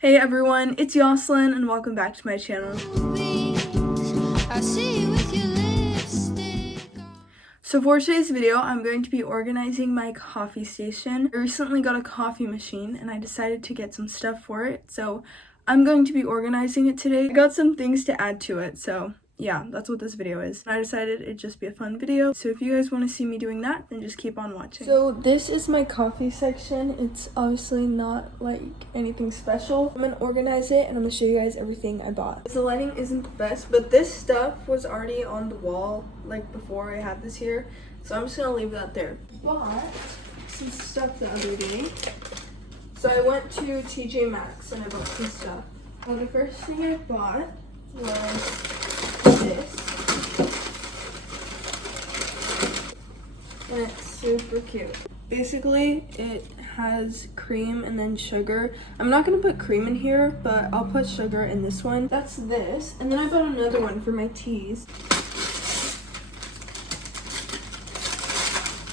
Hey everyone, it's Yoslyn and welcome back to my channel. So for today's video, I'm going to be organizing my coffee station. I recently got a coffee machine and I decided to get some stuff for it, so I'm going to be organizing it today. I got some things to add to it, so yeah, that's what this video is. I decided it'd just be a fun video, so if you guys want to see me doing that, then just keep on watching. So this is my coffee section. It's obviously not like anything special. I'm gonna organize it and I'm gonna show you guys everything I bought. The lighting isn't the best, but this stuff was already on the wall like before I had this here, so I'm just gonna leave that there. Bought some stuff the other day. So I went to TJ Maxx and I bought some stuff. Well, the first thing I bought was this, and it's super cute. Basically, it has cream and then sugar. I'm not gonna put cream in here, but I'll put sugar in this one. That's this, and then I bought another one for my teas.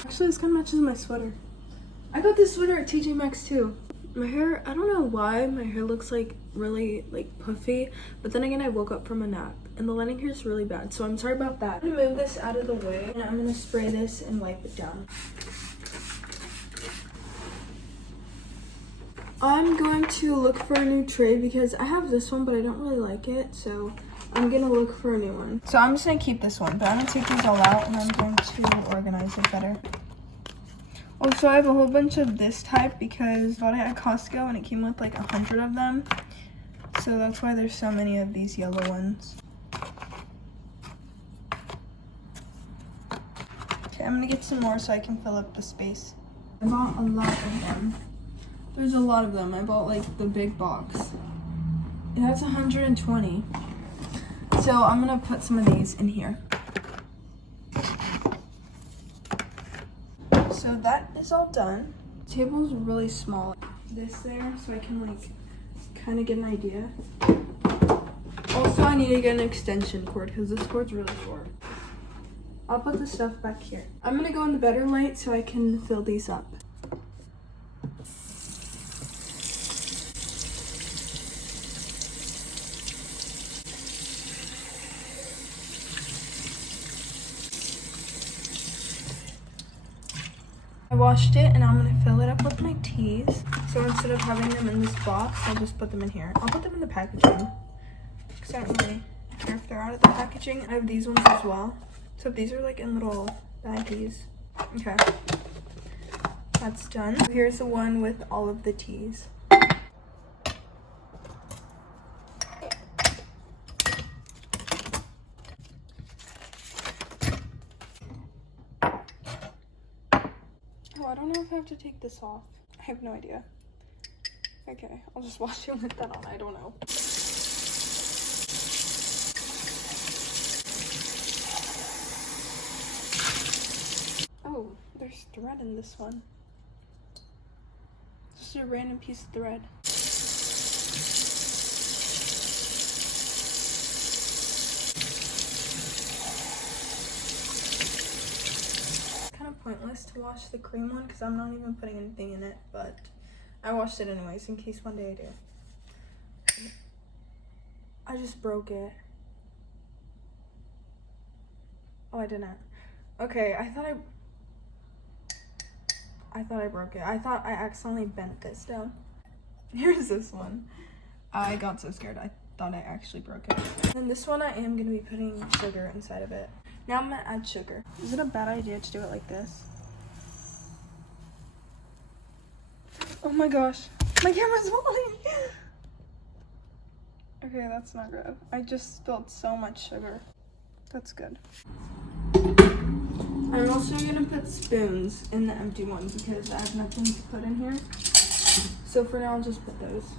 Actually, this kind of matches my sweater. I got this sweater at TJ Maxx too. My hair, I don't know why my hair looks like really like puffy, but then again I woke up from a nap and the lighting here is really bad, so I'm sorry about that. I'm gonna move this out of the way and I'm gonna spray this and wipe it down. I'm going to look for a new tray because I have this one but I don't really like it, so I'm gonna look for a new one. So I'm just gonna keep this one, but I'm gonna take these all out and I'm going to organize it better. Also, I have a whole bunch of this type because I bought it at Costco and it came with like 100 of them. So that's why there's so many of these yellow ones. Okay, I'm gonna get some more so I can fill up the space. I bought a lot of them. There's a lot of them. I bought like the big box. It has 120. So I'm gonna put some of these in here. So that is all done. The table is really small. This there, so I can like kind of get an idea. Also, I need to get an extension cord because this cord's really short. I'll put the stuff back here. I'm gonna go in the better light so I can fill these up. I washed it and I'm gonna fill it up with my teas. So instead of having them in this box, I'll just put them in here. I'll put them in the packaging because I don't really care if they're out of the packaging. I have these ones as well. So these are like in little baggies. Okay, that's done. Here's the one with all of the teas. I don't know if I have to take this off. I have no idea. Okay, I'll just wash it with that on. I don't know. Oh, there's thread in this one. Just a random piece of thread. Pointless to wash the cream one because I'm not even putting anything in it, but I washed it anyways in case one day I do. I just broke it. Oh, I didn't. Okay, I thought I broke it. I thought I accidentally bent this down. Here's this one. I got so scared I thought I actually broke it. And this one I am going to be putting sugar inside of it. Now I'm gonna add sugar. Is it a bad idea to do it like this? Oh my gosh, my camera's falling. Okay, that's not good. I just spilled so much sugar. That's good. I'm also gonna put spoons in the empty one because I have nothing to put in here. So for now, I'll just put those.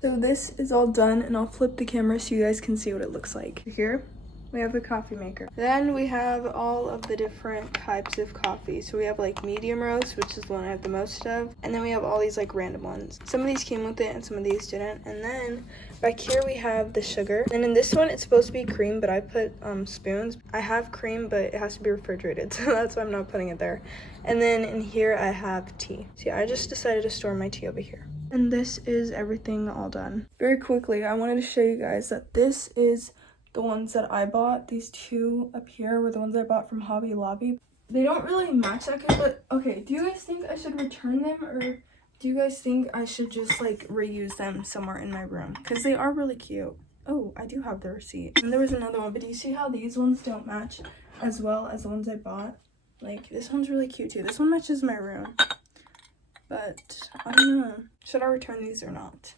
So this is all done and I'll flip the camera so you guys can see what it looks like. Here we have the coffee maker. Then we have all of the different types of coffee. So we have like medium roast, which is the one I have the most of. And then we have all these like random ones. Some of these came with it and some of these didn't. And then back here we have the sugar. And in this one, it's supposed to be cream, but I put spoons. I have cream, but it has to be refrigerated. So that's why I'm not putting it there. And then in here I have tea. So yeah, I just decided to store my tea over here. And this is everything all done. Very quickly, I wanted to show you guys that this is the ones that I bought. These two up here were the ones I bought from Hobby Lobby. They don't really match that good, but okay, do you guys think I should return them, or do you guys think I should just like reuse them somewhere in my room? Because they are really cute. Oh, I do have the receipt. And there was another one, but do you see how these ones don't match as well as the ones I bought? Like, this one's really cute too. This one matches my room. But, I don't know. Should I return these or not?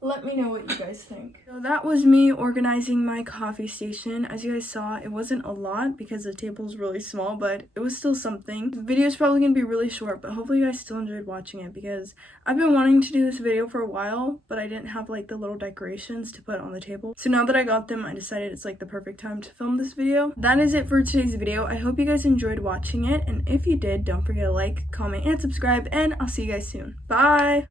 Let me know what you guys think. So that was me organizing my coffee station. As you guys saw, it wasn't a lot because the table's really small, but it was still something. The video is probably going to be really short, but hopefully you guys still enjoyed watching it because I've been wanting to do this video for a while, but I didn't have like the little decorations to put on the table. So now that I got them, I decided it's like the perfect time to film this video. That is it for today's video. I hope you guys enjoyed watching it, and if you did, don't forget to like, comment, and subscribe, and I'll see you guys soon. Bye!